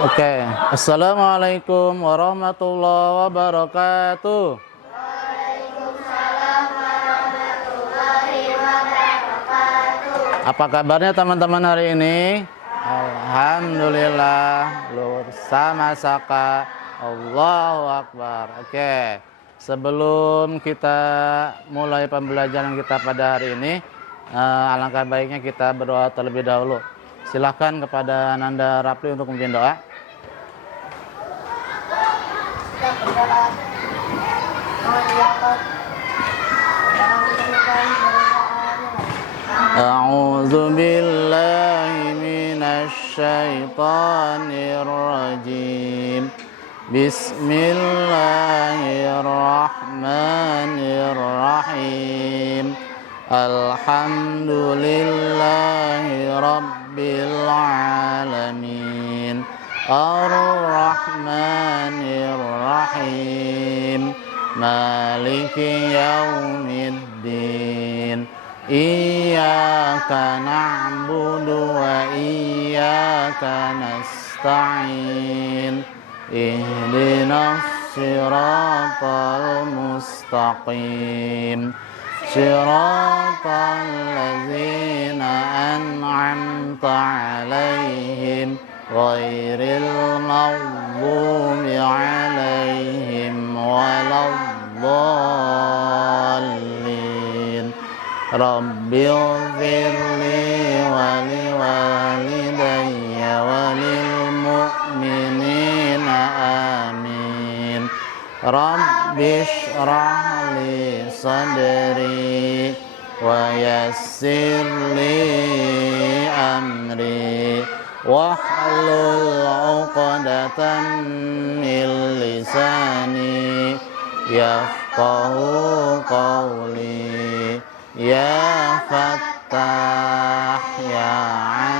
Oke. Assalamualaikum warahmatullahi wabarakatuh. Apa kabarnya teman-teman hari ini? Alhamdulillah, sama saka, Allahu Akbar. Oke, sebelum kita mulai pembelajaran kita pada hari ini, alangkah baiknya kita berdoa terlebih dahulu. Silahkan kepada Nanda Rapli untuk memimpin doa. A'udzu billahi minasy syaithanir rajim. Bismillahirrahmanirrahim. Alhamdulillahi rabbil alamin. Ar-Rahmanir Rahim. Maliki yaumiddin. Iyyaka na'budu wa iyyaka nasta'in. Ihdinas siratal mustaqim. Siratal ladzina an'amta 'alaihim ghairil maghdubi 'alaihim waladdallin. Rabbighfirli wa liwalidayya wa lil mu'minina amin. Rabbishrah li sadri wa yassir li amri wahlul 'uqdatam min lisani yafqahu qawli. Ya Fattah ya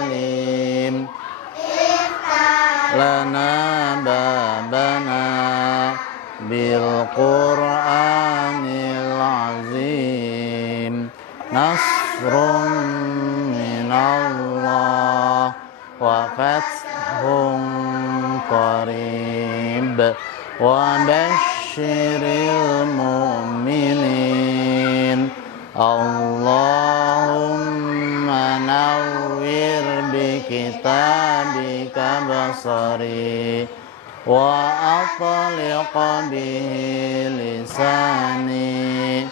Alim lana babana bil Qur'anil azim. Nasrun minallah wa fathun qarib wa basyiril mu'minin. Allahumma nawwir bi kitabika basari wa atliq bihi lisani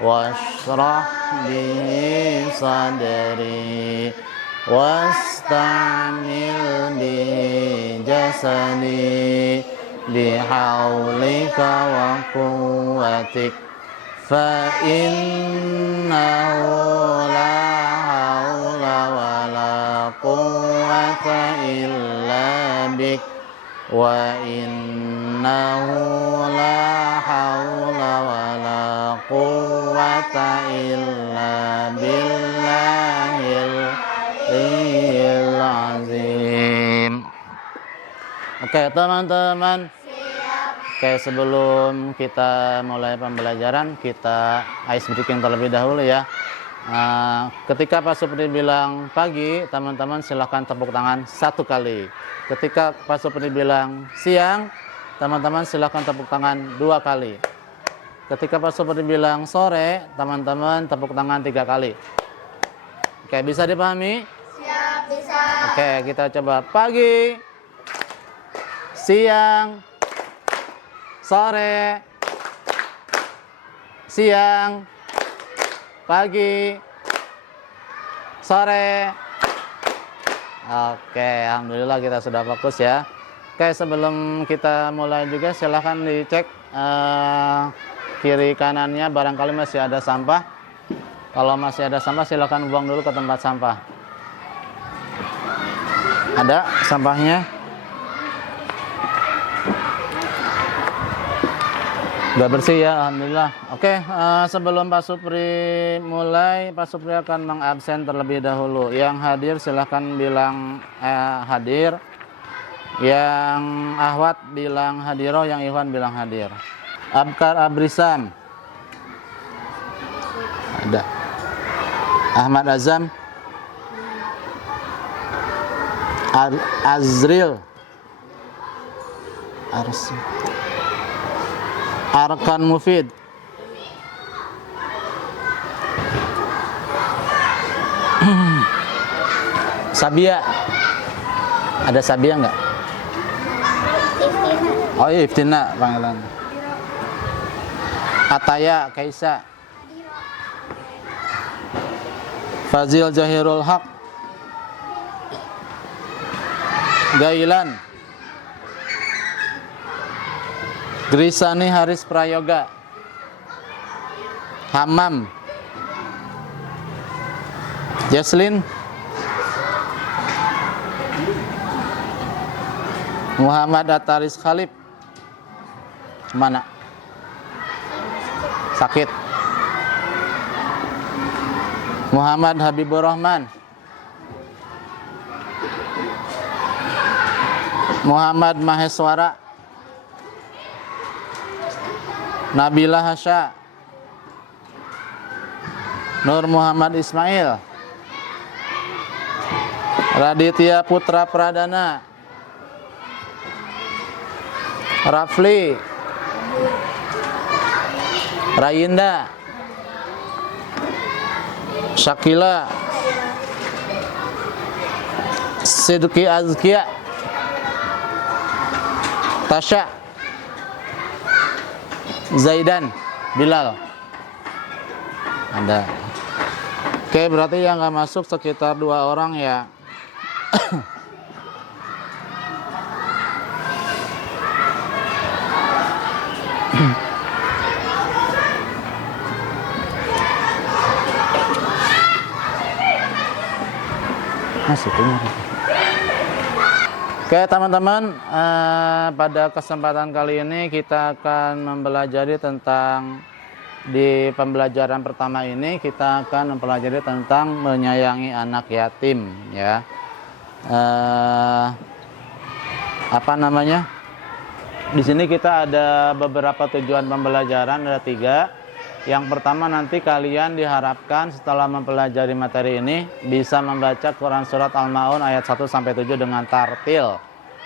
washrah bihi sadri wastamil bihi jasadi bihaulika wa quwwatik. Fa innahu la haula wa la quwwata illa bik wa innahu la haula wa la quwwata illa billahil aliyyil azim. Oke, teman-teman. Oke, sebelum kita mulai pembelajaran, kita ice breaking terlebih dahulu ya. Ketika Pak Supri bilang pagi, teman-teman silahkan tepuk tangan 1 kali. Ketika Pak Supri bilang siang, teman-teman silahkan tepuk tangan 2 kali. Ketika Pak Supri bilang sore, teman-teman tepuk tangan 3 kali. Oke, bisa dipahami? Siap, bisa. Oke, kita coba pagi, siang, sore, siang, pagi, sore. Oke, alhamdulillah kita sudah fokus ya. Oke, sebelum kita mulai juga silahkan dicek kiri kanannya, barangkali masih ada sampah. Kalau masih ada sampah silahkan buang dulu ke tempat sampah. Ada sampahnya? Udah bersih ya, alhamdulillah. Oke, sebelum Pak Supri mulai, Pak Supri akan mengabsen terlebih dahulu. Yang hadir silahkan bilang hadir. Yang Ahwat bilang hadiroh, yang Ikhwan bilang hadir. Abkar Abrisam. Ada. Ahmad Azam. Azril. Arkan Mufid. Sabia. Ada Sabia enggak? Oh iya, Iftina panggilan. Ataya Kaisa. Fazil Zahirul Haq. Gailan. Grisani Haris Prayoga. Hamam. Jaslin. Muhammad Ataris Khalib. Mana? Sakit. Muhammad Habibur Rahman. Muhammad Maheswara. Nabila Hasya. Nur Muhammad Ismail. Raditya Putra Pradana. Rafli. Rayinda. Syakila. Sidki Azkia. Tasya. Zaidan. Bilal. Ada. Oke, berarti yang nggak masuk sekitar 2 orang ya. Masih punya. Oke teman-teman, pada kesempatan kali ini kita akan mempelajari tentang, di pembelajaran pertama ini kita akan mempelajari tentang menyayangi anak yatim ya. Apa namanya? Di sini kita ada beberapa tujuan pembelajaran, ada 3. Yang pertama, nanti kalian diharapkan setelah mempelajari materi ini bisa membaca Quran Surat Al-Ma'un ayat 1-7 dengan tartil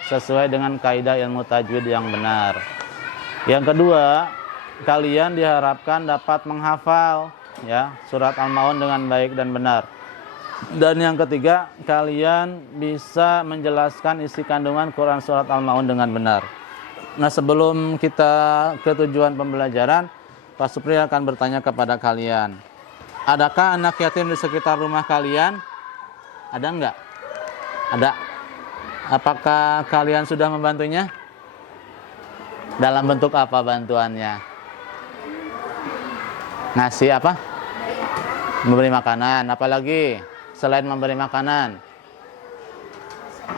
sesuai dengan kaidah ilmu tajwid yang benar. Yang kedua, kalian diharapkan dapat menghafal ya Surat Al-Ma'un dengan baik dan benar. Dan yang ketiga, kalian bisa menjelaskan isi kandungan Quran Surat Al-Ma'un dengan benar. Nah, sebelum kita ke tujuan pembelajaran, Pak Supri akan bertanya kepada kalian, adakah anak yatim di sekitar rumah kalian? Ada enggak? Ada. Apakah kalian sudah membantunya? Dalam bentuk apa bantuannya? Ngasih apa? Memberi makanan. Apalagi selain memberi makanan?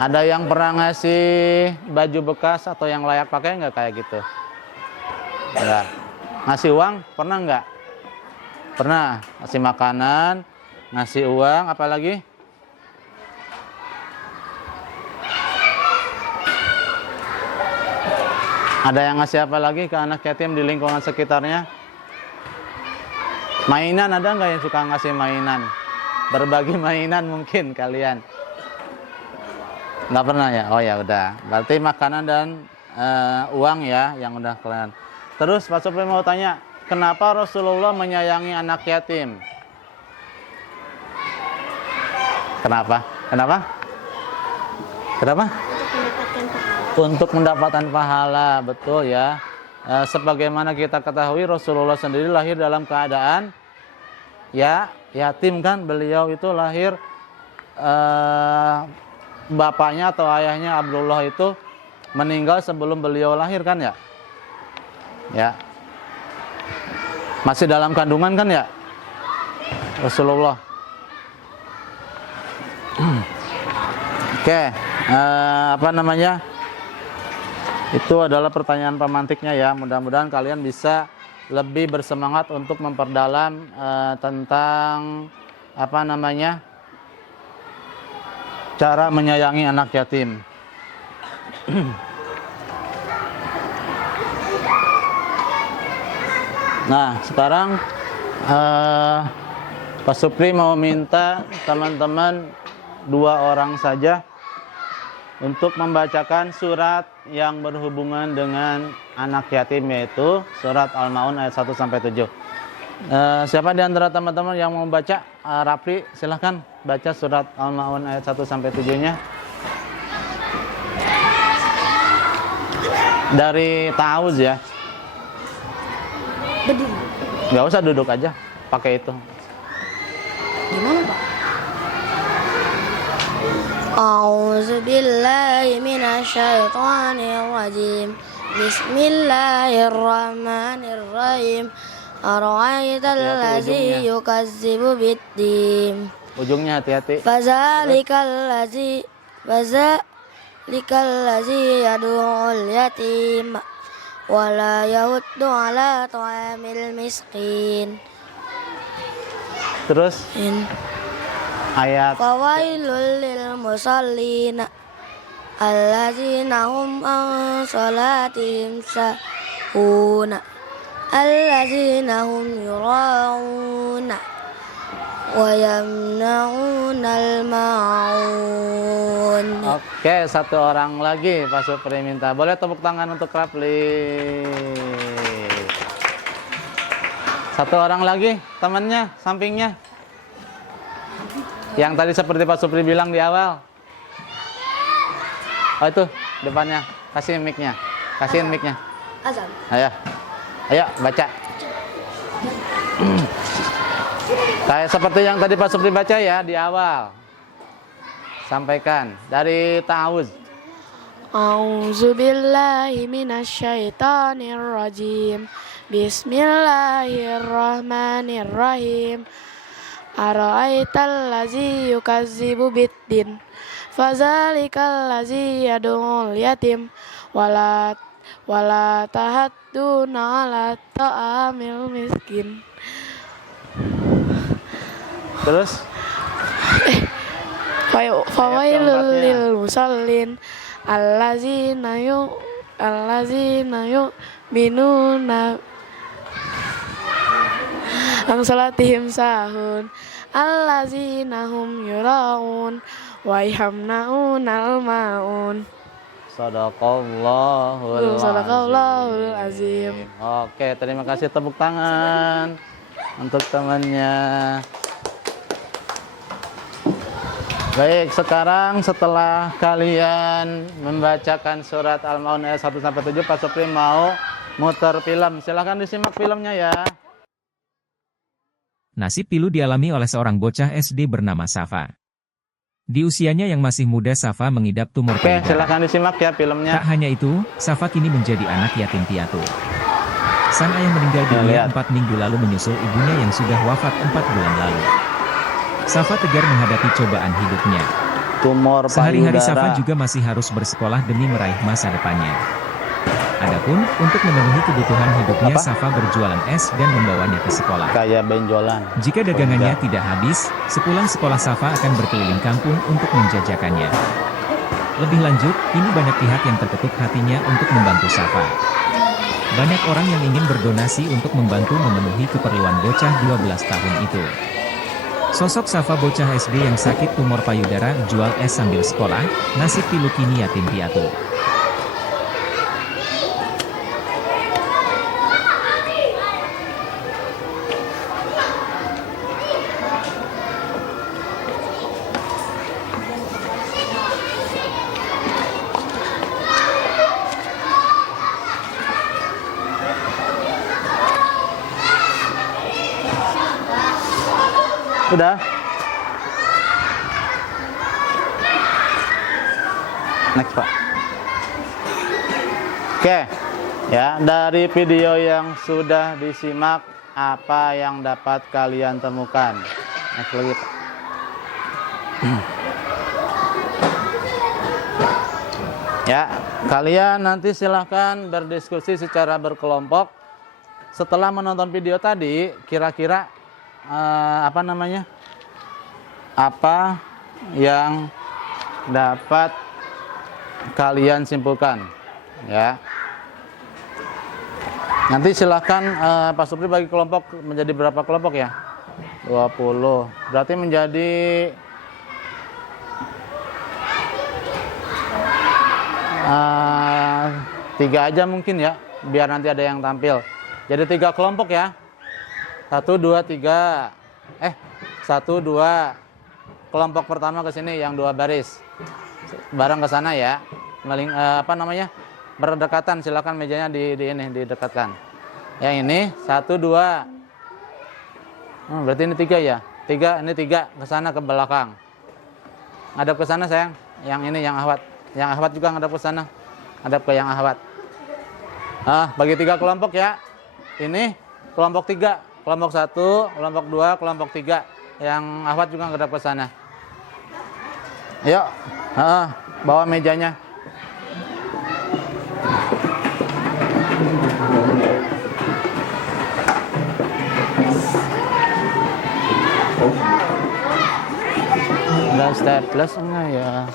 Ada yang pernah ngasih baju bekas atau yang layak pakai enggak kayak gitu? Enggak. Ngasih uang pernah enggak? Pernah. Ngasih makanan, ngasih uang, apalagi? Ada yang ngasih apa lagi ke anak yatim di lingkungan sekitarnya? Mainan, ada enggak yang suka ngasih mainan? Berbagi mainan mungkin kalian? Enggak pernah ya? Oh ya udah. Berarti makanan dan uang ya yang udah kalian. Terus Pak Supri mau tanya, kenapa Rasulullah menyayangi anak yatim? Kenapa? Kenapa? Kenapa? Untuk mendapatkan pahala, betul ya. Sebagaimana kita ketahui, Rasulullah sendiri lahir dalam keadaan ya yatim kan. Beliau itu lahir, bapaknya atau ayahnya Abdullah itu meninggal sebelum beliau lahir kan ya. Ya, masih dalam kandungan kan ya Rasulullah. Oke, apa namanya? Itu adalah pertanyaan pemantiknya ya. Mudah-mudahan kalian bisa lebih bersemangat untuk memperdalam tentang apa namanya? Cara menyayangi anak yatim. Nah, sekarang Pak Supri mau minta teman-teman 2 orang saja untuk membacakan surat yang berhubungan dengan anak yatim, yaitu surat Al-Maun ayat 1 sampai 7. Siapa di antara teman-teman yang mau baca? Rafli, silahkan baca surat Al-Maun ayat 1 sampai 7-nya. Dari Ta'awuz ya. Berdiri. Nggak usah, duduk aja, pakai itu. Gimana, Pak? A'udzu billahi minasyaitonir rajim. Bismillahirrahmanirrahim. Ara'aital ladzi yukazzibu biddin. Ujungnya hati-hati. Fazalikal ladzi yad'ul yatim wala yahuddu ala ta'amil miskin. Terus ayat Fawailul lil musallin allazina hum an salatihim sahun allazina hum yura'una wa yamna'unal ma'un. Oke, satu orang lagi Pak Supri minta. Boleh tepuk tangan untuk Rafli. Satu orang lagi, temannya, sampingnya. Yang tadi seperti Pak Supri bilang di awal. Oh itu, depannya. Kasih mic-nya. Kasihin mic-nya. Azan. Ayo, baca. Kayak seperti yang tadi Pak Supri baca ya di awal. Sampaikan dari Ta'awuz. A'udzu billahi minasyaitonir rajim. Bismillahirrahmanirrahim. Ara'aital ladzi yukazzibu biddin. Fazalikal ladzi yad'ul yatim wala tahadduna ala ta'amil miskin. Terus Fawailul lil musallin allazina yu'minuna an salatihim sahun allazina hum yura'un wa yamna'unal ma'un. Sadaqallahul azim. Oke, terima kasih, tepuk tangan untuk temannya. Baik, sekarang setelah kalian membacakan surat Al-Maun ayat 1 sampai 7, Pak Supri mau muter film. Silahkan disimak filmnya ya. Nasib pilu dialami oleh seorang bocah SD bernama Safa. Di usianya yang masih muda, Safa mengidap tumor Oke, payudara. silahkan disimak ya filmnya. Tak hanya itu, Safa kini menjadi anak yatim piatu. Sang ayah meninggal dunia 4 minggu lalu menyusul ibunya yang sudah wafat 4 bulan lalu. Safa tegar menghadapi cobaan hidupnya. Tumor Sehari-hari payudara. Safa juga masih harus bersekolah demi meraih masa depannya. Adapun, untuk memenuhi kebutuhan hidupnya, Safa berjualan es dan membawanya ke sekolah. Kayak benjolan. Jika dagangannya tidak habis, sepulang sekolah Safa akan berkeliling kampung untuk menjajakannya. Lebih lanjut, kini banyak pihak yang terketuk hatinya untuk membantu Safa. Banyak orang yang ingin berdonasi untuk membantu memenuhi keperluan bocah 12 tahun itu. Sosok Safa, bocah SD yang sakit tumor payudara, jual es sambil sekolah, nasib pilu kini yatim piatu. Udah? Next, Pak. Oke. Ya, dari video yang sudah disimak, apa yang dapat kalian temukan? Next lagi, Pak. Ya, kalian nanti silahkan berdiskusi secara berkelompok. Setelah menonton video tadi, kira-kira apa yang dapat kalian simpulkan, ya. Nanti silahkan Pak Supri bagi kelompok menjadi berapa kelompok ya? 20. Berarti menjadi 3 aja mungkin ya, biar nanti ada yang tampil. Jadi 3 kelompok ya. 1, 2, 3. 1, 2. Kelompok pertama ke sini yang 2 baris. Bareng ke sana ya. Berdekatan, silakan mejanya didekatkan. Yang ini 1, 2. Berarti ini 3 ya. 3, ini 3 ke sana ke belakang. Ngadap ke sana sayang. Yang ini yang ahwat. Yang ahwat juga ngadap ke sana. Ngadap ke yang ahwat. Bagi 3 kelompok ya. Ini kelompok 3, kelompok 1, kelompok 2, kelompok 3. Yang ahwat juga ngadap ke sana. Yuk. Bawa mejanya. Udah staples enggak ya?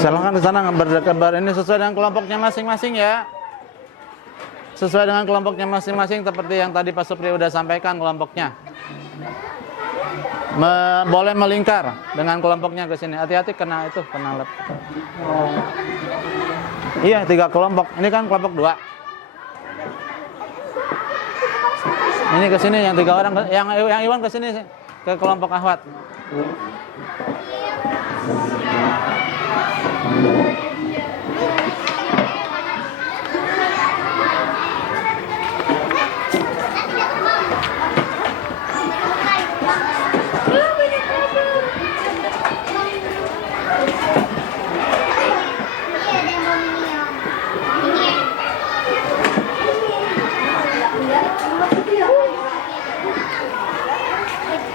Silahkan ke sana berdekat ini sesuai dengan kelompoknya masing-masing ya. Sesuai dengan kelompoknya masing-masing seperti yang tadi Pak Supri udah sampaikan kelompoknya. Boleh melingkar dengan kelompoknya ke sini. Hati-hati kena lep. Iya, 3 kelompok. Ini kan kelompok 2. Ini ke sini yang 3 orang, yang Iwan ke sini ke kelompok ahwat.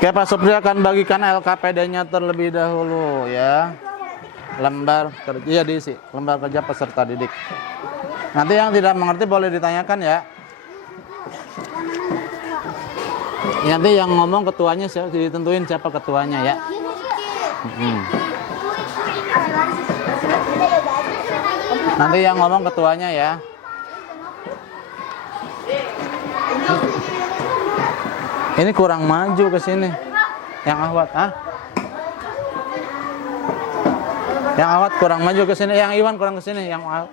Oke, Pak Supri akan bagikan LKPD-nya terlebih dahulu ya. Lembar kerja diisi, lembar kerja peserta didik. Nanti yang tidak mengerti boleh ditanyakan ya. Nanti yang ngomong ketuanya ditentuin siapa ketuanya ya. Nanti yang ngomong ketuanya ya. Ini kurang maju ke sini. Yang ahwat, Yang ahwat kurang maju ke sini, yang Iwan kurang ke sini, yang ahwat.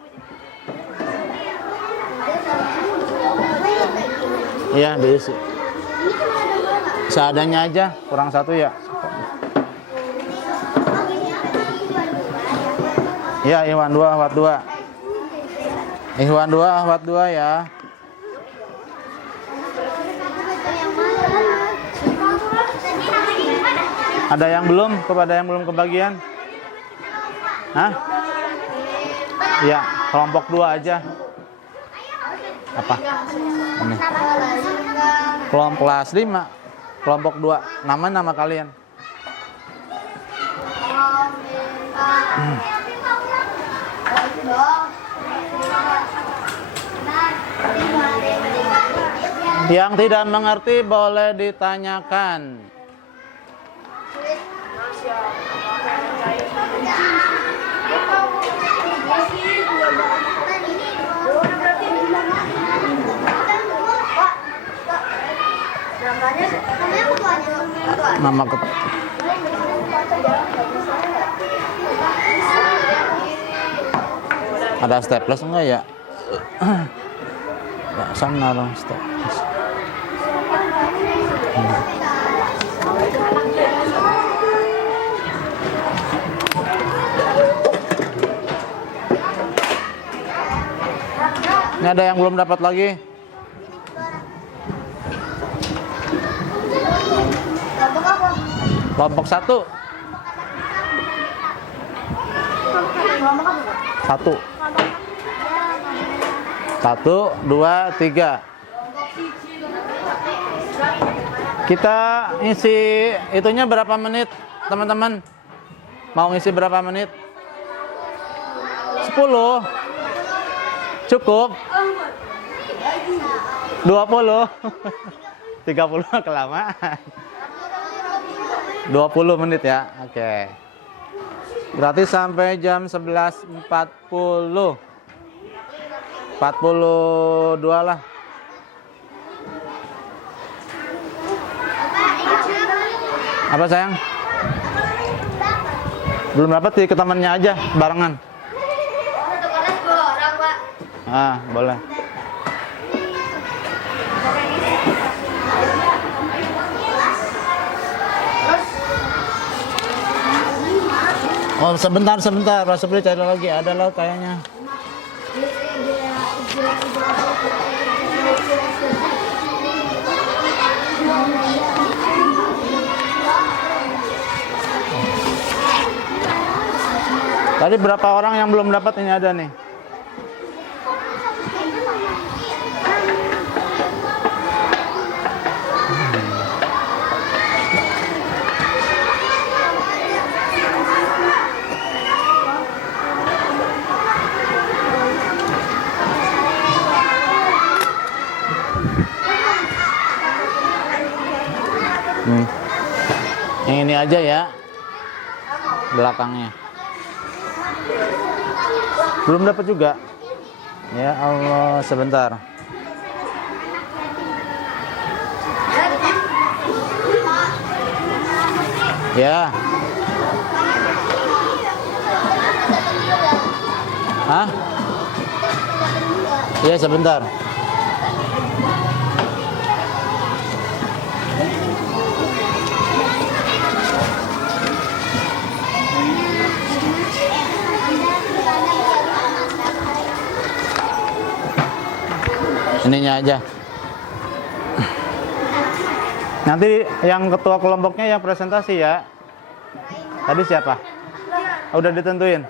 Iya, diisi. Seadanya aja, kurang 1 ya. Iya, Iwan 2, ahwat 2. Iwan 2, ahwat 2 ya. Ada yang belum? Kepada yang belum kebagian? Ya, kelompok 2 aja. Apa? Ini. Kelompok kelas 5. Kelompok 2. Nama kalian. Yang tidak mengerti boleh ditanyakan. Nama ada staples enggak ya? Enggak sana dong staples. Ini ada yang belum dapat lagi. Kelompok 1. 1. 1, 2, 3. Kita isi itunya berapa menit, teman-teman? Mau ngisi berapa menit? 10. Cukup? 20. 30 kelamaan. 20 menit ya. Oke. Berarti sampai jam 11.40. 42 lah. Apa sayang? Belum dapat, ke temannya aja barengan. Boleh. Oh, sebentar, Pak Supri cari lagi, ada lah kayaknya. Tadi berapa orang yang belum dapat ini ada nih? Yang ini aja ya, belakangnya. Belum dapat juga. Ya Allah, sebentar. Ya. Hah? Ya, sebentar. Ininya aja. Nanti yang ketua kelompoknya yang presentasi ya. Tadi siapa? Udah ditentuin?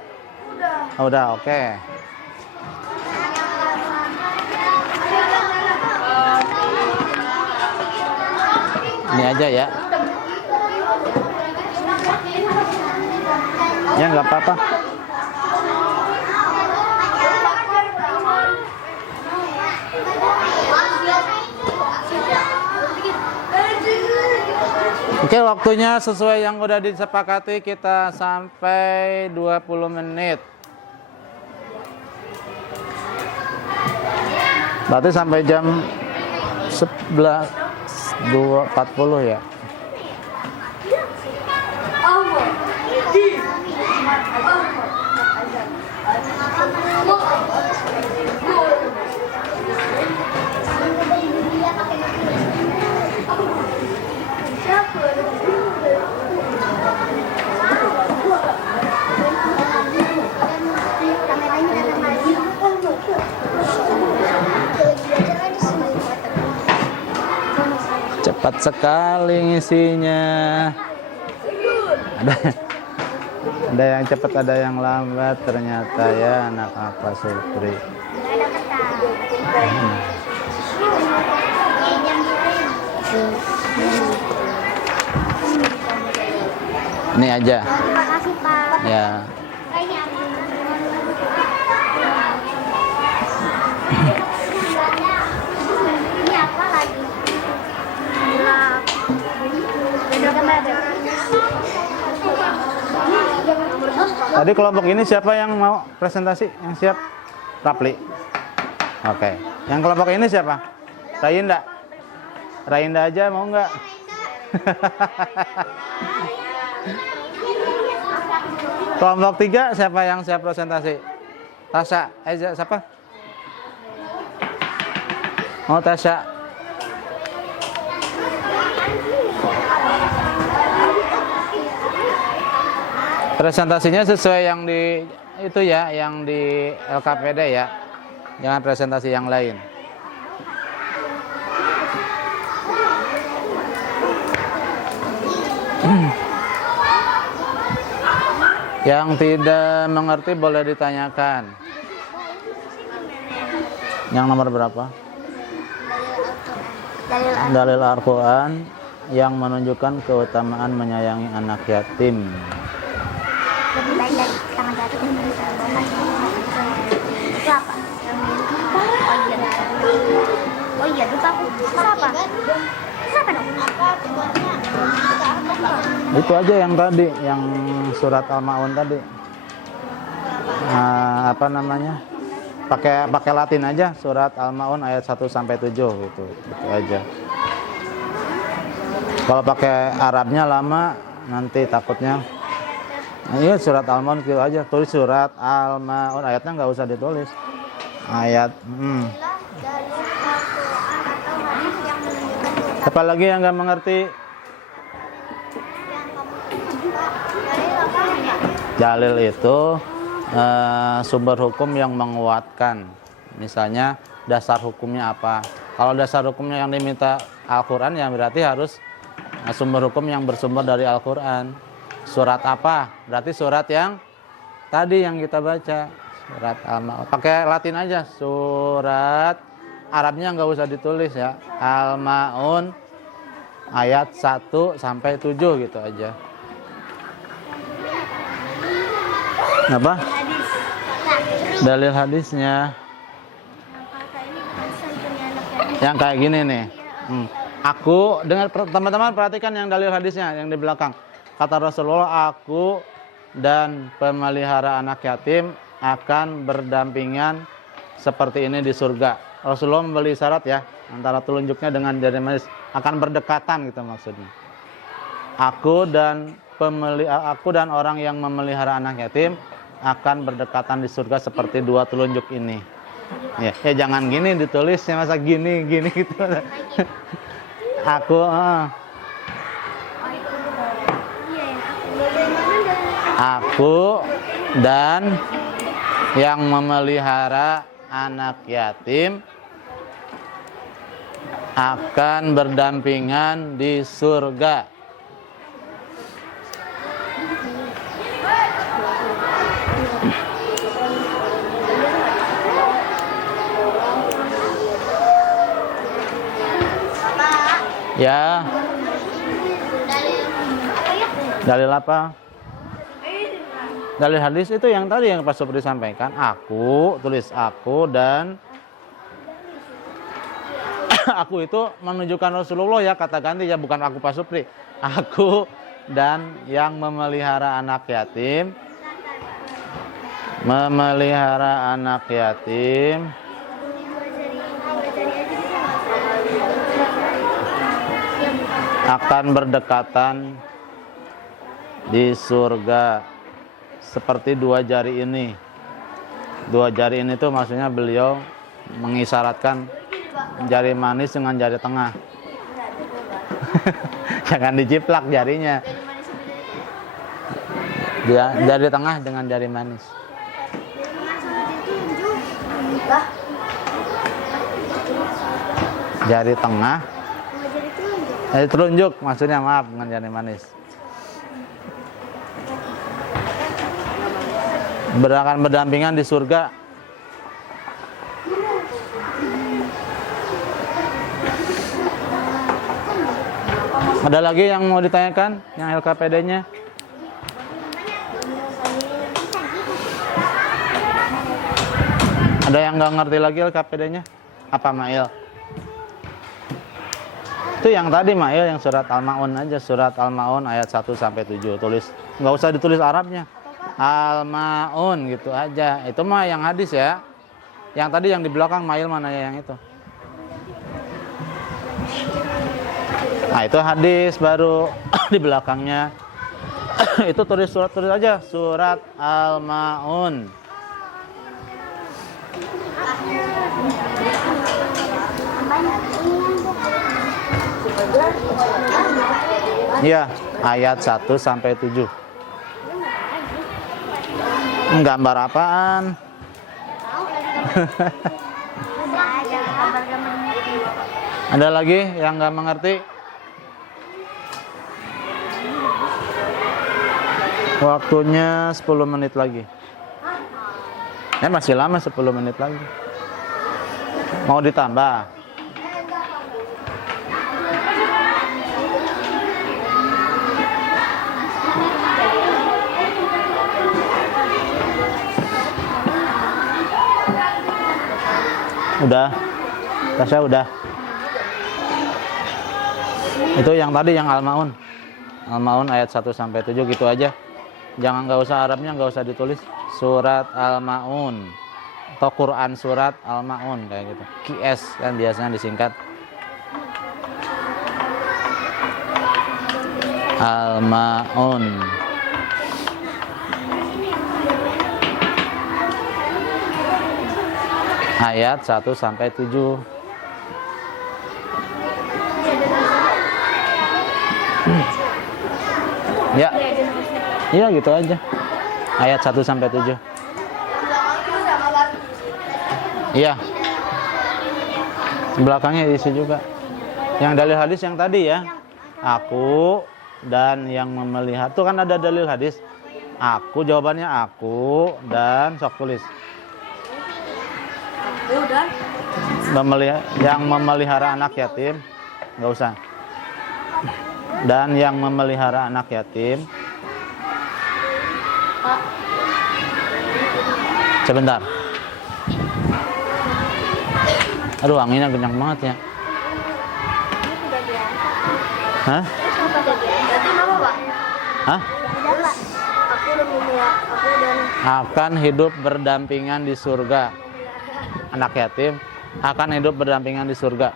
Udah, oke. Ini aja ya. Ya nggak apa-apa. Oke, waktunya sesuai yang udah disepakati, kita sampai 20 menit. Berarti sampai jam 11.40 ya. Cepat sekali ngisinya. Ada yang cepat, ada yang lambat ternyata ya anak apa Supri. Ini aja. Terima kasih, Pak. Ya. Ini apa lagi? Tadi kelompok ini siapa yang mau presentasi? Yang siap? Rapli. Oke. Yang kelompok ini siapa? Rainda. Rainda aja mau nggak? Kelompok 3 siapa yang siap presentasi? Tasya. Siapa? Oh, Tasya. Presentasinya sesuai yang di itu ya, yang di LKPD ya. Jangan presentasi yang lain. Yang tidak mengerti boleh ditanyakan. Yang nomor berapa? Dalil Al-Quran yang menunjukkan keutamaan menyayangi anak yatim. Lebih baik dari tangan jatuh dan itu apa? Oh iya, lupa aku. Itu apa? Itu apa dong? Itu aja yang tadi, yang surat Al-Maun tadi. Apa namanya? Pakai Latin aja, surat Al-Maun ayat 1 sampai 7 gitu. Itu aja. Kalau pakai Arabnya lama nanti takutnya. Iya, surat Al-Maun gitu aja, tulis surat Al-Maun, ayatnya nggak usah ditulis. Ayat. Dalil Al-Quran atau hadis yang menunjukkan dua Apa lagi yang nggak mengerti? yang kamu suka. Dalil apa ya? Dalil itu sumber hukum yang menguatkan. Misalnya dasar hukumnya apa? Kalau dasar hukumnya yang diminta Al-Quran, ya berarti harus sumber hukum yang bersumber dari Al-Quran. Surat apa? Berarti surat yang tadi yang kita baca. Surat Al-Ma'un. Pakai Latin aja. Surat Arabnya nggak usah ditulis ya. Al-Ma'un ayat 1 sampai 7 gitu aja. Apa? Hadis. Nah, terus Dalil hadisnya kata ini bukan santunnya anak yatim. yang kayak gini nih. Aku dengar, teman-teman perhatikan yang dalil hadisnya yang di belakang. Kata Rasulullah, aku dan pemelihara anak yatim akan berdampingan seperti ini di surga. Rasulullah memberi syarat ya, antara telunjuknya dengan jari manis akan berdekatan gitu maksudnya. Aku dan orang yang memelihara anak yatim akan berdekatan di surga seperti dua telunjuk ini. Ya jangan gini ditulisnya, masa gini gitu. Aku aku dan yang memelihara anak yatim akan berdampingan di surga. Ya. Dalil apa? Dalil hadis itu yang tadi yang Pak Supri sampaikan. Aku, tulis aku dan aku itu menunjukkan Rasulullah ya, kata ganti ya, bukan aku Pak Supri. Aku dan yang memelihara anak yatim akan berdekatan di surga seperti dua jari ini. Dua jari ini tuh maksudnya beliau mengisyaratkan jari manis dengan jari tengah. Jangan dijiplak jarinya. Jari tengah dengan jari manis. Jari tengah. Jari telunjuk maksudnya, maaf, dengan jari manis. Akan berdampingan di surga. Ada lagi yang mau ditanyakan yang LKPD-nya? Ada yang nggak ngerti lagi LKPD-nya? Apa Mail? Itu yang tadi Mail, yang surat Al-Ma'un aja, surat Al-Ma'un ayat 1 sampai 7. Tulis, nggak usah ditulis Arabnya. Al-Ma'un gitu aja. Itu mah yang hadis ya. Yang tadi yang di belakang Mail mana ya yang itu? Nah, itu hadis baru di belakangnya. Itu tulis aja surat Al-Ma'un. Iya, ayat 1 sampai 7. Gambar apaan? Ada lagi yang nggak mengerti? Waktunya 10 menit lagi. Masih lama, 10 menit lagi. Mau ditambah? Udah? Tasya udah? Itu yang tadi yang Al-Ma'un. Al-Ma'un ayat 1 sampai 7 gitu aja. Jangan, nggak usah Arabnya, nggak usah ditulis. Surat Al-Ma'un atau Quran surat Al-Ma'un kayak gitu. QS kan biasanya disingkat. Al-Ma'un. ayat 1 sampai 7. Ya. Iya gitu aja. Ayat 1 sampai 7. Iya. Belakangnya diisi juga. Yang dalil hadis yang tadi ya. Aku dan yang memelihara. Tuh kan ada dalil hadis. Aku, jawabannya aku dan sok tulis. Yang memelihara anak yatim, nggak usah. Dan yang memelihara anak yatim. Sebentar. Aduh, anginnya kencang banget ya. Hah? Hah? Akan hidup berdampingan di surga. Anak yatim akan hidup berdampingan di surga.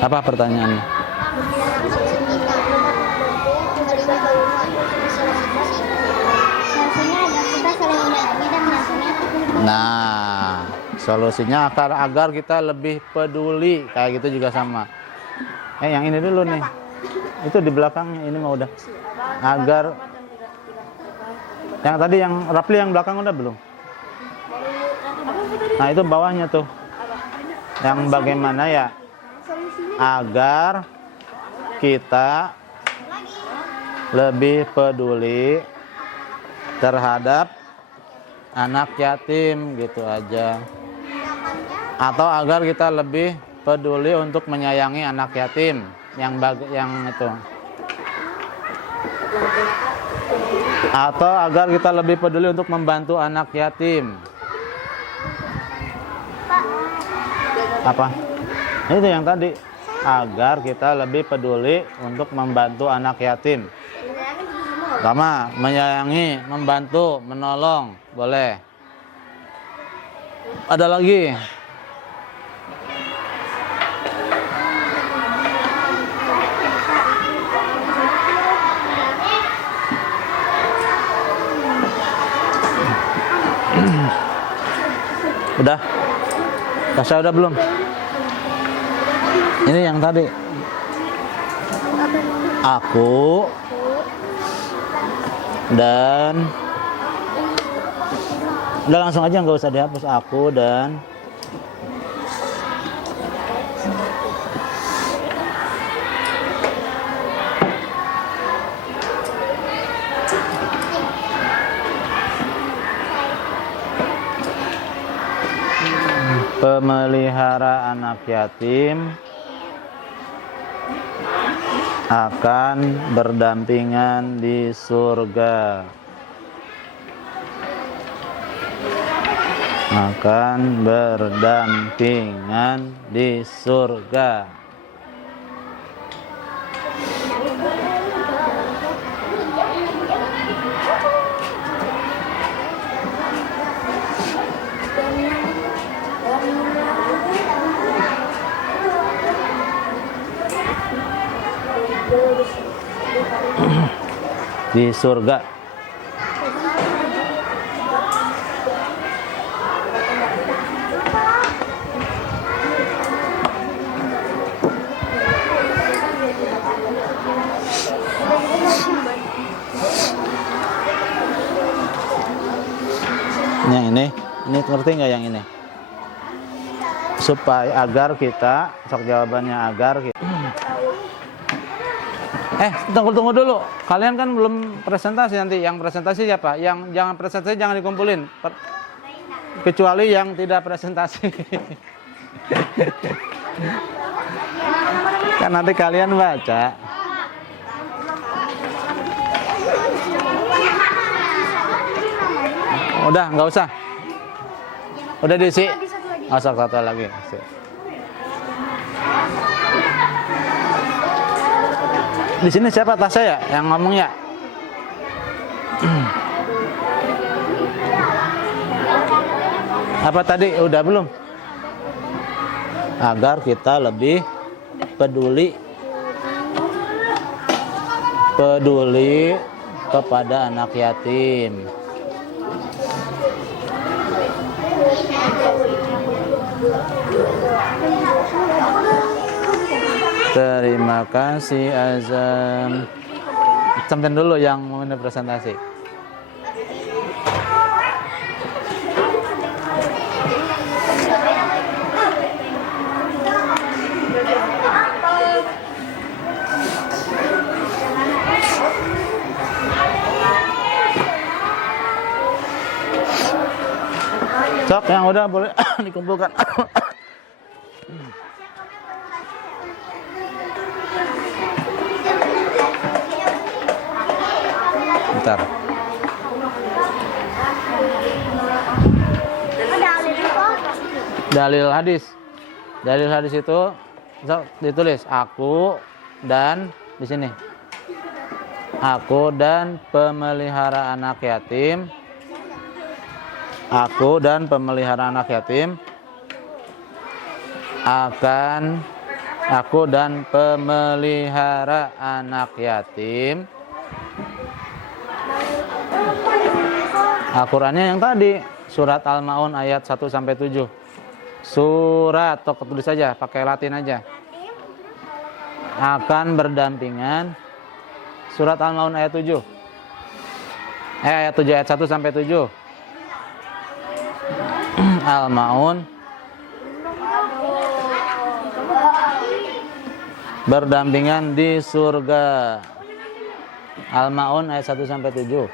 Apa pertanyaannya? Nah, solusinya agar kita lebih peduli, kayak gitu juga sama. Yang ini dulu nih. Itu di belakangnya ini mah udah. Agar yang tadi yang Rapli yang belakang udah belum? Nah, itu bawahnya tuh. Yang bagaimana ya? Agar kita lebih peduli terhadap anak yatim gitu aja. Atau agar kita lebih peduli untuk menyayangi anak yatim yang itu. Atau agar kita lebih peduli untuk membantu anak yatim. Apa? Itu yang tadi. Agar kita lebih peduli untuk membantu anak yatim. Pertama, menyayangi, membantu, menolong, boleh. Ada lagi. Udah? Tasya udah belum? Ini yang tadi. Aku dan udah langsung aja, nggak usah dihapus. Aku dan pemelihara anak yatim akan berdampingan di surga. Akan berdampingan di surga. Di surga. Yang ini ngerti nggak yang ini? Supaya agar kita, sok jawabannya agar kita. Tunggu dulu. Kalian kan belum presentasi nanti. Yang presentasi siapa? Yang jangan presentasi jangan dikumpulin. Kecuali yang tidak presentasi. Kan nanti kalian baca. Udah, nggak usah. Udah diisi. Satu lagi. Di sini siapa Tasya ya yang ngomong ya? Apa tadi? Udah belum? Agar kita lebih peduli kepada anak yatim. Terima kasih Azam. Sampai dulu yang mau presentasi. Sok yang udah boleh dikumpulkan. Bentar. Dalil hadis. Dalil hadis itu sok ditulis aku dan di sini. Aku dan pemelihara anak yatim. Aku dan pemelihara anak yatim akan aku dan pemelihara anak yatim. Al-Qur'annya yang tadi, surat Al-Maun ayat 1 sampai 7. Surat, tok tulis saja, pakai Latin aja. Akan berdampingan. Surat Al-Maun ayat 7. Ayat 7 ayat 1 sampai 7. Al-Maun berdampingan di surga. Al-Maun ayat 1 sampai 7.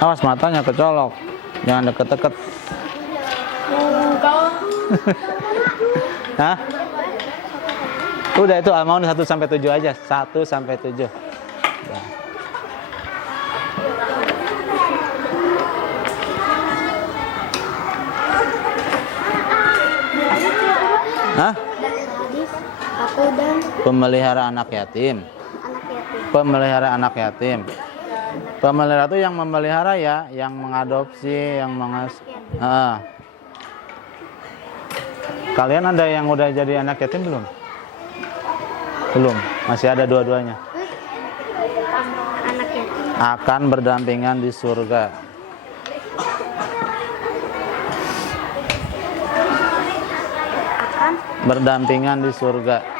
Awas matanya kecolok. Jangan deket-deket. Hah? Udah itu Al-Maun 1 sampai 7 aja. 1 sampai 7. Udah. Hah? Aku dan Pemelihara anak yatim. Pemelihara anak yatim. Pemelihara itu yang memelihara ya, yang mengadopsi, yang Kalian ada yang udah jadi anak yatim belum? Belum, masih ada dua-duanya. anak yatim. Akan berdampingan di surga. Berdampingan di surga.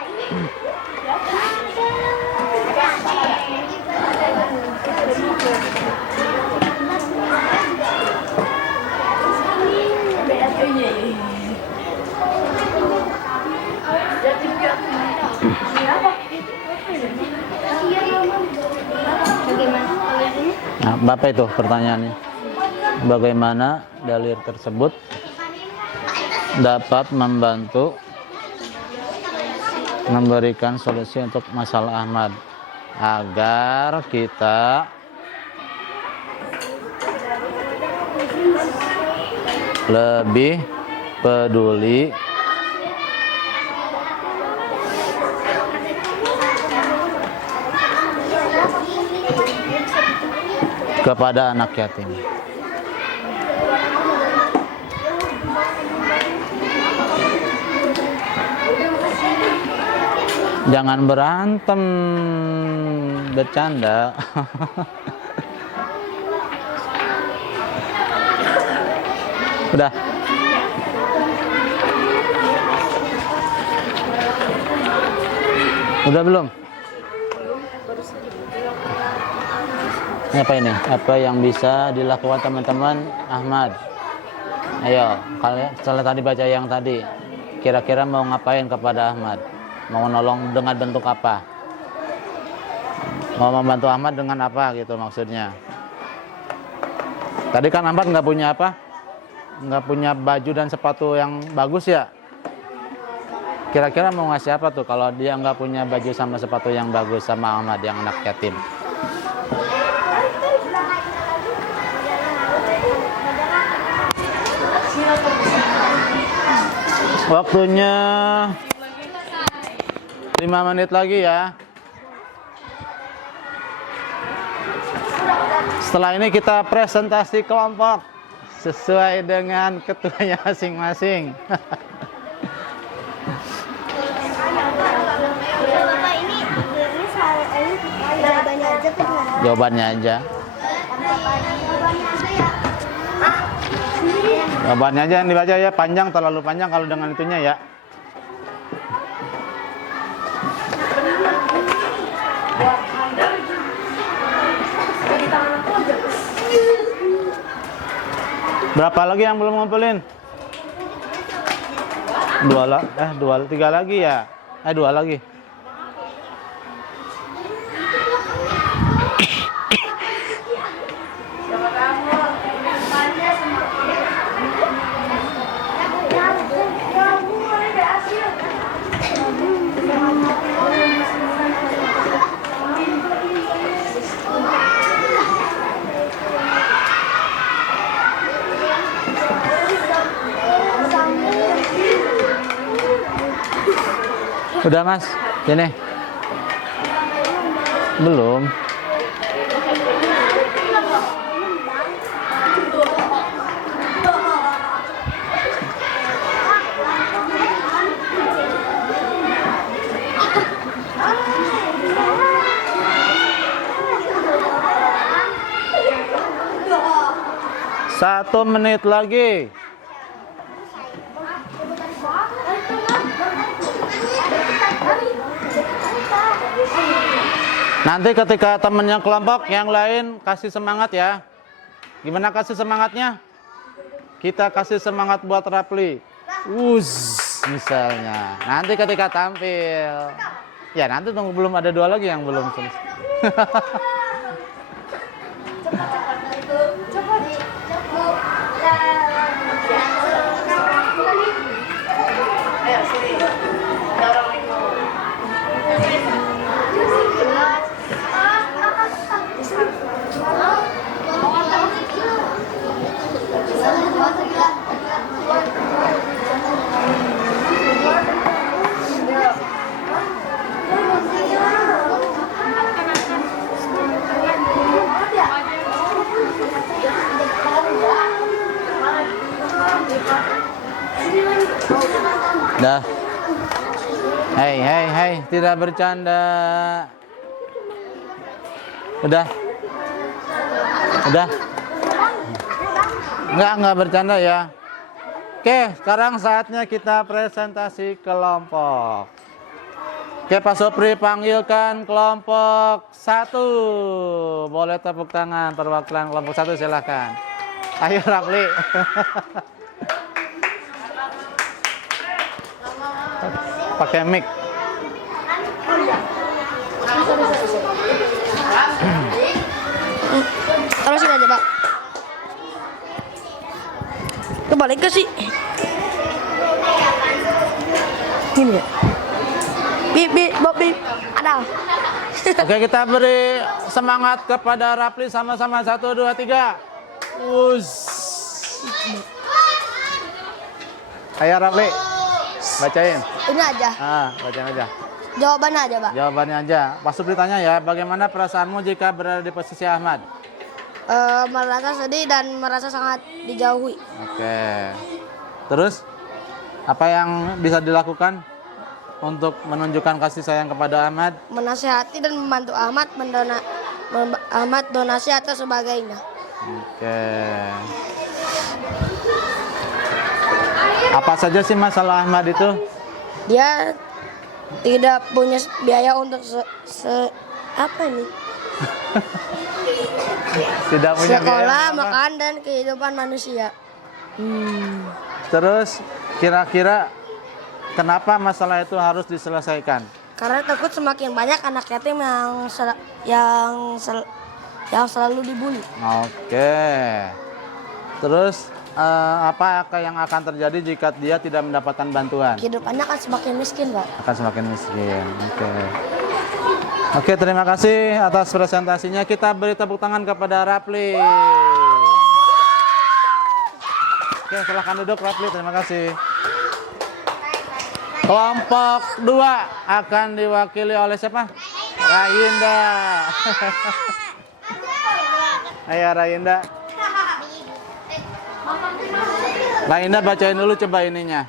Nah, Bapak itu pertanyaannya. Bagaimana dalil tersebut dapat membantu memberikan solusi untuk masalah Ahmad agar kita lebih peduli kepada anak yatim. Jangan berantem, bercanda. Udah. Udah belum? Ini apa ini? Apa yang bisa dilakukan teman-teman Ahmad? Ayo, kalian setelah tadi baca yang tadi, kira-kira mau ngapain kepada Ahmad? Mau nolong dengan bentuk apa? Mau membantu Ahmad dengan apa gitu maksudnya? Tadi kan Ahmad nggak punya apa? Nggak punya baju dan sepatu yang bagus ya? Kira-kira mau ngasih apa tuh kalau dia nggak punya baju sama sepatu yang bagus sama Ahmad yang anak yatim? Waktunya 5 menit lagi ya. Setelah ini kita presentasi kelompok sesuai dengan ketuanya masing-masing. Bapak ini Jawabannya aja. Jawabannya aja yang dibaca ya, panjang, terlalu panjang kalau dengan itunya ya. Berapa lagi yang belum ngumpulin? Tiga lagi ya? Dua lagi. Udah Mas, sini. Belum. Satu menit lagi. Nanti ketika temennya kelompok yang lain kasih semangat ya. Gimana kasih semangatnya? Kita kasih semangat buat Rapli. Misalnya. Nanti ketika tampil. Ya nanti tunggu, belum ada dua lagi yang belum selesai. Dah. Hei, tidak bercanda. Udah. Enggak bercanda ya. Oke, sekarang saatnya kita presentasi kelompok. Oke, Pak Sopri panggilkan kelompok 1. Boleh tepuk tangan perwakilan kelompok 1, silahkan. Ayo Rapli. Pakai mic. Terusin aja, Pak. Kebalik ke sih. Gini ya. Bip. Ada. Oke, kita beri semangat kepada Rapli sama-sama. 1, 2, 3. Ayo Rapli. Bacain. Ini aja. Bacain aja. Jawabannya aja, Pak. Jawabannya aja. Pas Supri tanya ya, bagaimana perasaanmu jika berada di posisi Ahmad? Merasa sedih dan merasa sangat dijauhi. Oke. Terus, apa yang bisa dilakukan untuk menunjukkan kasih sayang kepada Ahmad? Menasihati dan membantu Ahmad Ahmad donasi atau sebagainya. Oke. Apa saja sih masalah Ahmad itu? Dia tidak punya biaya untuk apa nih? Tidak punya sekolah, biaya makan dan kehidupan manusia. Terus kira-kira kenapa masalah itu harus diselesaikan? Karena takut semakin banyak anak yatim yang selalu dibully. Oke. Terus apa yang akan terjadi jika dia tidak mendapatkan bantuan? Kehidupannya akan semakin miskin, Pak. Akan semakin miskin. Oke, terima kasih atas presentasinya. Kita beri tepuk tangan kepada Rapli. Oke, silahkan duduk Rapli. Terima kasih. Kelompok 2 akan diwakili oleh siapa? Rayinda. Ayo Rayinda. Rayinda bacain dulu coba ininya.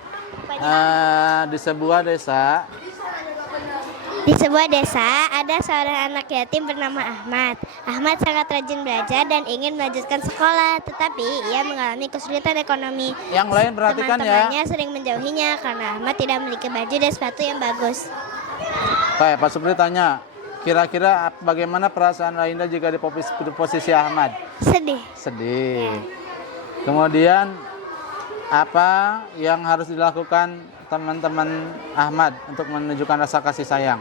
Di sebuah desa Di sebuah desa ada seorang anak yatim bernama Ahmad. Ahmad sangat rajin belajar dan ingin melanjutkan sekolah, tetapi ia mengalami kesulitan ekonomi. Yang lain perhatikan ya. Teman-temannya sering menjauhinya karena Ahmad tidak memiliki baju dan sepatu yang bagus. Baik, Pak Supri tanya, kira-kira bagaimana perasaan Rainda jika di posisi Ahmad? Sedih. Sedih. Kemudian apa yang harus dilakukan teman-teman Ahmad untuk menunjukkan rasa kasih sayang?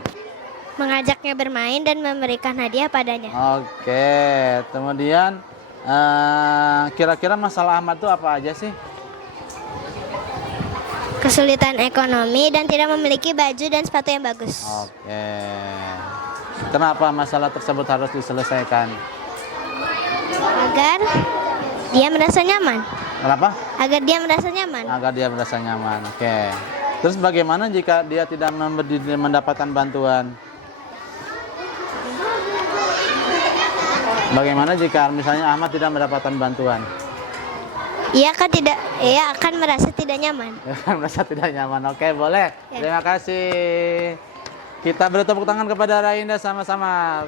Mengajaknya bermain dan memberikan hadiah padanya. Oke, kemudian kira-kira masalah Ahmad itu apa aja sih? Kesulitan ekonomi dan tidak memiliki baju dan sepatu yang bagus. Oke. Kenapa masalah tersebut harus diselesaikan? Agar dia merasa nyaman. Kenapa? Agar dia merasa nyaman. Agar dia merasa nyaman. Oke. Terus bagaimana jika dia tidak mendapatkan bantuan? Bagaimana jika misalnya Ahmad tidak mendapatkan bantuan? Ia akan merasa tidak nyaman. Dia akan merasa tidak nyaman. Oke, boleh. Ya. Terima kasih. Kita beri tepuk tangan kepada Rainda sama-sama.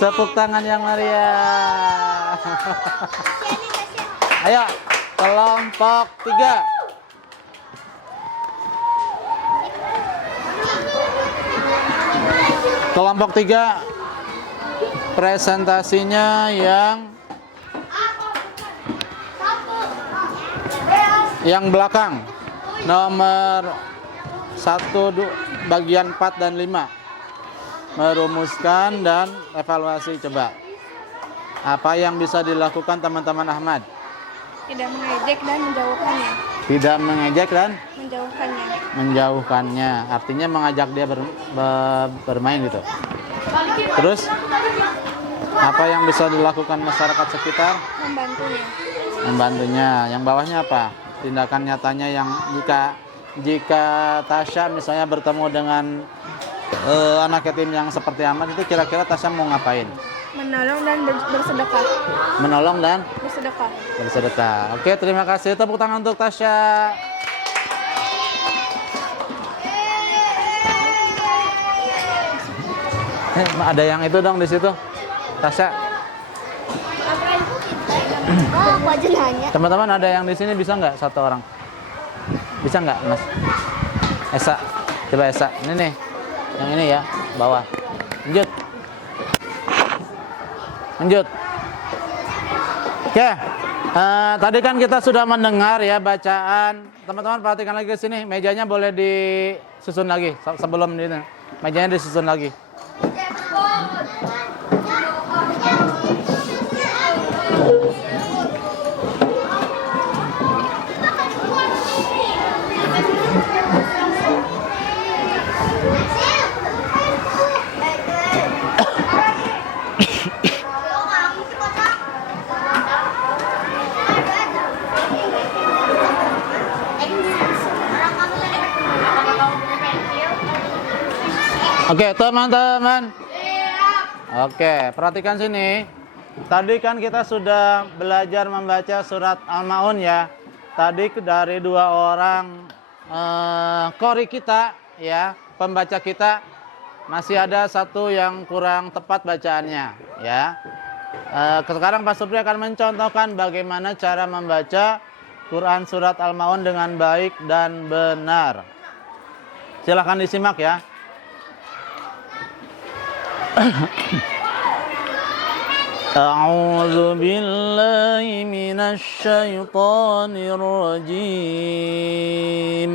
Tepuk tangan yang meriah. Ayo, kelompok 3. Kelompok 3 presentasinya yang belakang. Nomor 1 bagian 4 dan 5. Merumuskan dan evaluasi coba. Apa yang bisa dilakukan teman-teman Ahmad? Tidak mengejek dan menjauhkannya. Tidak mengejek dan Menjauhkannya. menjauhkannya. Artinya mengajak dia bermain gitu. Terus apa yang bisa dilakukan masyarakat sekitar? Membantunya. Yang bawahnya apa? Tindakan nyatanya yang jika Tasya misalnya bertemu dengan anak yatim yang seperti Ahmad, itu kira-kira Tasya mau ngapain? Menolong dan bersedekah. Menolong dan Bersedekah. bersedekah. Oke, terima kasih. Tepuk tangan untuk Tasya. Ada yang itu dong di situ. Tasya. Oh, aku aja nanya. Teman-teman ada yang di sini bisa nggak satu orang? Bisa nggak, Mas? Esa, coba Esa. Ini nih, yang ini ya, bawah. Lanjut. Oke, tadi kan kita sudah mendengar ya bacaan. Teman-teman perhatikan lagi ke sini. Mejanya boleh disusun lagi sebelum ini. Mejanya disusun lagi. Oke, teman-teman. Oke, perhatikan sini. Tadi kan kita sudah belajar membaca surat Al-Maun ya. Tadi dari 2 orang qori kita ya, pembaca kita, masih ada 1 yang kurang tepat bacaannya ya. Sekarang Pak Supri akan mencontohkan bagaimana cara membaca Quran surat Al-Maun dengan baik dan benar. Silahkan disimak ya. A'udzu billahi minasy syaithanir rajim.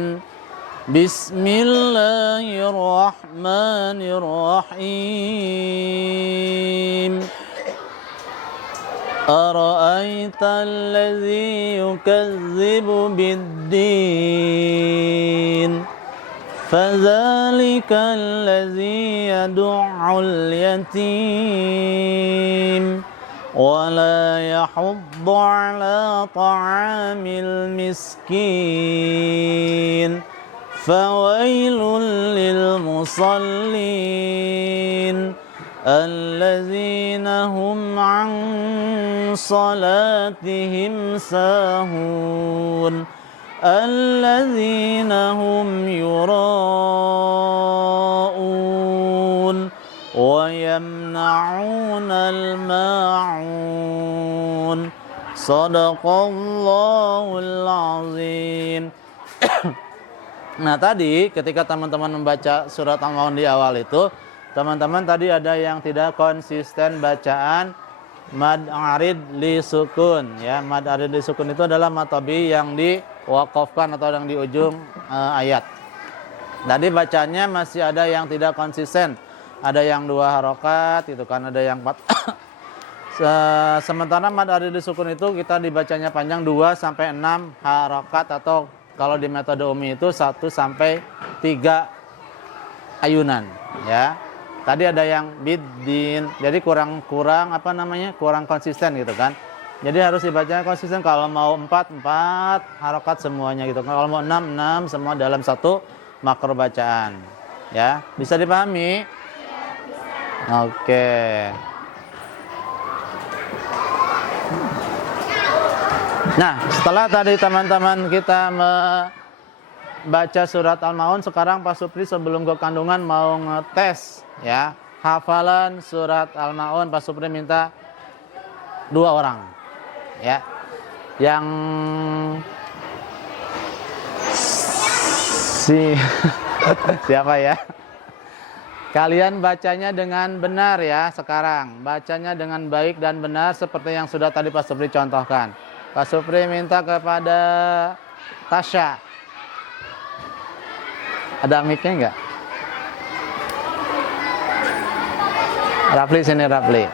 Bismillahirrahmanirrahim. Ara'aita alladzi yukadzibu bid-din. فذلك الذي يدع اليتيم ولا يحض على طعام المسكين فويل للمصلين الذين هم عن صلاتهم ساهون الذين هم يراءون yamna'unal ma'un. Shadaqallahul azim. Nah tadi ketika teman-teman membaca surat Al-Maun di awal itu, teman-teman tadi ada yang tidak konsisten bacaan mad arid li sukun ya. Mad arid li sukun itu adalah mad tabi yang diwakafkan atau yang di ujung ayat. Tadi bacanya masih ada yang tidak konsisten. Ada yang 2 harokat itu kan, ada yang 4. Sementara mad arid li sukun itu kita dibacanya panjang 2 sampai 6 harokat, atau kalau di metode umi itu 1 sampai 3 ayunan ya. Tadi ada yang biddin, jadi kurang apa namanya, kurang konsisten gitu kan. Jadi harus dibacanya konsisten. Kalau mau 4 harokat semuanya gitu. Kalau mau 6 semua dalam satu makro bacaan. Ya, bisa dipahami? Oke. Nah, setelah tadi teman-teman kita baca surat Al-Maun, sekarang Pak Supri sebelum ke kandungan mau ngetes ya hafalan surat Al-Maun. Pak Supri minta 2 orang ya, yang siapa ya, kalian bacanya dengan benar ya. Sekarang bacanya dengan baik dan benar seperti yang sudah tadi Pak Supri contohkan. Pak Supri minta kepada Tasya. Ada mic-nya enggak? Rafli sini, Rafli.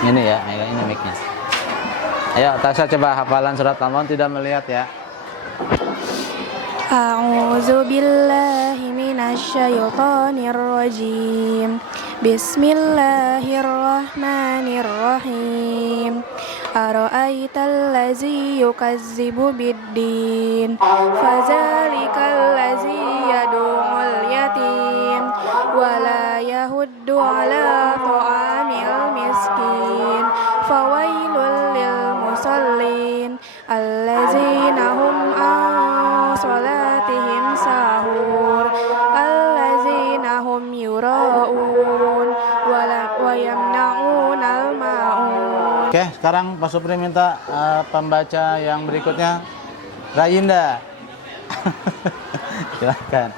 Ini ya, ini mic-nya. Ayo Tasya coba hafalan surat Al-Maun, tidak melihat ya. A'udzu billahi minasyaitonir rajim. Bismillahirrahmanirrahim. Ara'aital ladzi yukazzibu biddin, fadzalikal ladzi yad'ul yatim wa la yahuddu 'ala ta'amil miskin, fawailul lil musallin allazina hum an salatihim sahur, allazina hum yura'un wa yamna'unal ma'un. Oke, sekarang Pak Supri minta pembaca yang berikutnya, Rayinda. Silakan.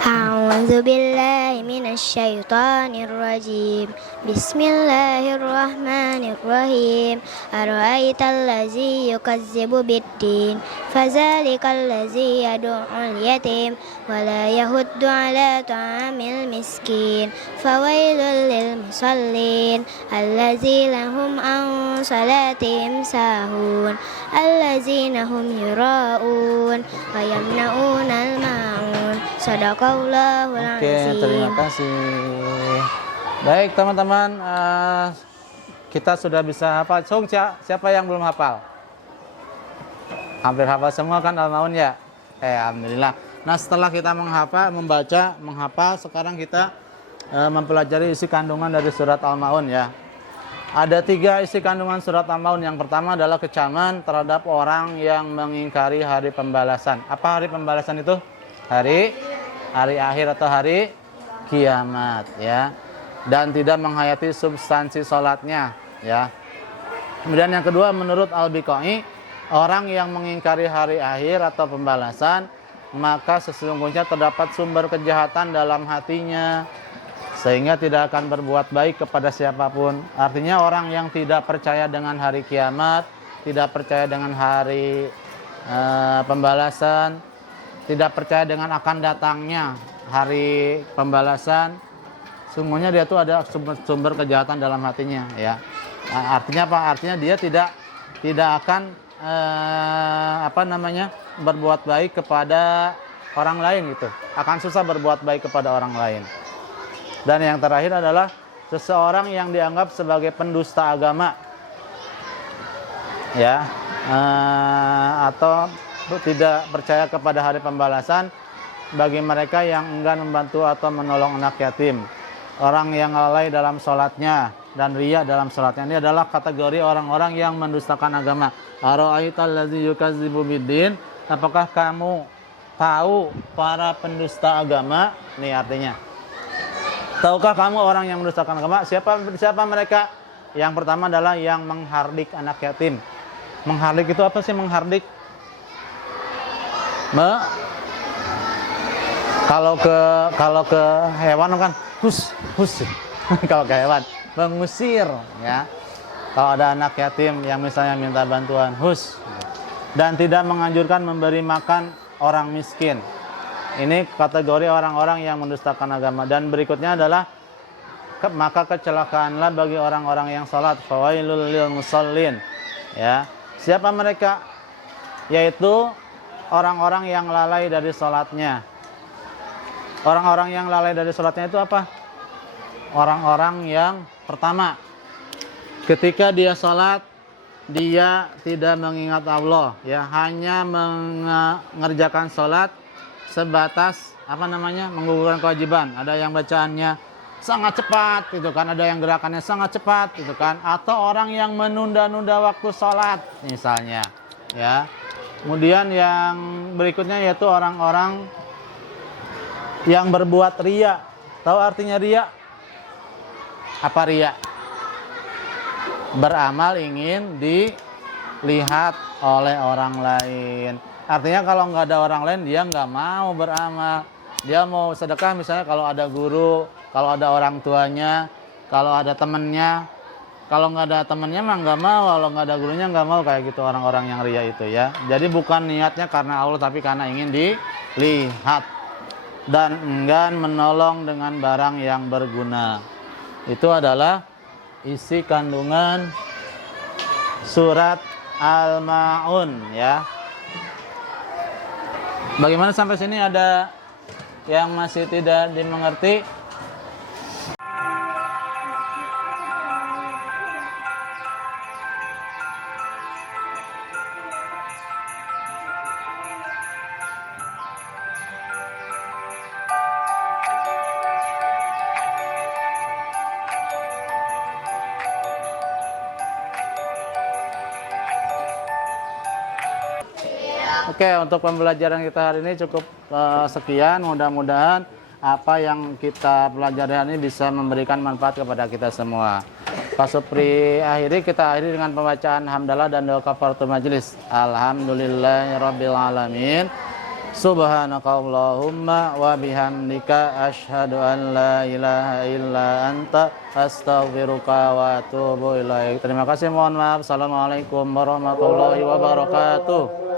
A'udzu billahi minasyaitonir rajim. Bismillahirrahmanirrahim. Ara'aital ladzi yukazzibu biddin, fadzalikal ladzi yad'ul yatim wa la yahuddu 'ala ta'amil miskin, fawailul lil musallin allazina hum an salatihim sahun, allazina hum yura'un wa yamna'unal ma'un. Shadaqallahul Oke, azim. terima kasih. Baik teman-teman, kita sudah bisa hafal. Siapa yang belum hafal? Hampir hafal semua kan Al-Maun ya? Alhamdulillah. Nah setelah kita menghafal, sekarang kita mempelajari isi kandungan dari surat Al-Maun ya. Ada 3 isi kandungan surat Al-Maun. Yang pertama adalah kecaman terhadap orang yang mengingkari hari pembalasan. Apa hari pembalasan itu? Hari akhir atau hari kiamat ya. Dan tidak menghayati substansi sholatnya ya. Kemudian yang kedua, menurut Al-Biqai, orang yang mengingkari hari akhir atau pembalasan, maka sesungguhnya terdapat sumber kejahatan dalam hatinya, sehingga tidak akan berbuat baik kepada siapapun. Artinya orang yang tidak percaya dengan hari kiamat, tidak percaya dengan hari pembalasan, tidak percaya dengan akan datangnya hari pembalasan, semuanya dia tuh ada sumber kejahatan dalam hatinya ya. Artinya apa? Artinya dia tidak akan berbuat baik kepada orang lain gitu. Akan susah berbuat baik kepada orang lain. Dan yang terakhir adalah seseorang yang dianggap sebagai pendusta agama ya, atau tidak percaya kepada hari pembalasan bagi mereka yang enggan membantu atau menolong anak yatim, orang yang lalai dalam sholatnya dan riya dalam sholatnya. Ini adalah kategori orang-orang yang mendustakan agama. Ara'aital ladzi yukazzibu biddin, apakah kamu tahu para pendusta agama. Nih artinya. Tahukah kamu orang yang mendustakan agama? Siapa mereka? Yang pertama adalah yang menghardik anak yatim. Menghardik itu apa sih menghardik? Kalau ke hewan kan hus. Kalau ke hewan mengusir ya. Kalau ada anak yatim yang misalnya minta bantuan hus. Dan tidak menganjurkan memberi makan orang miskin. Ini kategori orang-orang yang mendustakan agama. Dan berikutnya adalah maka kecelakaanlah bagi orang-orang yang salat. Fawailul lil musallin. Ya. Siapa mereka? Yaitu orang-orang yang lalai dari salatnya. Orang-orang yang lalai dari salatnya itu apa? Orang-orang yang pertama, ketika dia salat dia tidak mengingat Allah, ya, hanya mengerjakan salat sebatas menggugurkan kewajiban. Ada yang bacaannya sangat cepat gitu kan, ada yang gerakannya sangat cepat gitu kan, atau orang yang menunda-nunda waktu salat misalnya, ya. Kemudian yang berikutnya yaitu orang-orang yang berbuat riya. Tahu artinya riya? Apa riya? Beramal ingin dilihat oleh orang lain. Artinya kalau nggak ada orang lain dia nggak mau beramal. Dia mau sedekah misalnya kalau ada guru, kalau ada orang tuanya, kalau ada temennya. Kalau nggak ada temennya mah nggak mau, kalau nggak ada gurunya nggak mau, kayak gitu orang-orang yang riya itu ya. Jadi bukan niatnya karena Allah tapi karena ingin dilihat. Dan enggan menolong dengan barang yang berguna. Itu adalah isi kandungan surat Al-Ma'un ya. Bagaimana sampai sini, ada yang masih tidak dimengerti? Oke, untuk pembelajaran kita hari ini cukup sekian. Mudah-mudahan apa yang kita pelajari hari ini bisa memberikan manfaat kepada kita semua. Pak Supri kita akhiri dengan pembacaan hamdalah dan doa kafaratul majelis. Alhamdulillahirabbil alamin. Subhanakallahumma wa bihamdika asyhadu an la ilaha illa anta astaghfiruka wa atubu ilaik. Terima kasih, mohon maaf. Assalamualaikum warahmatullahi wabarakatuh.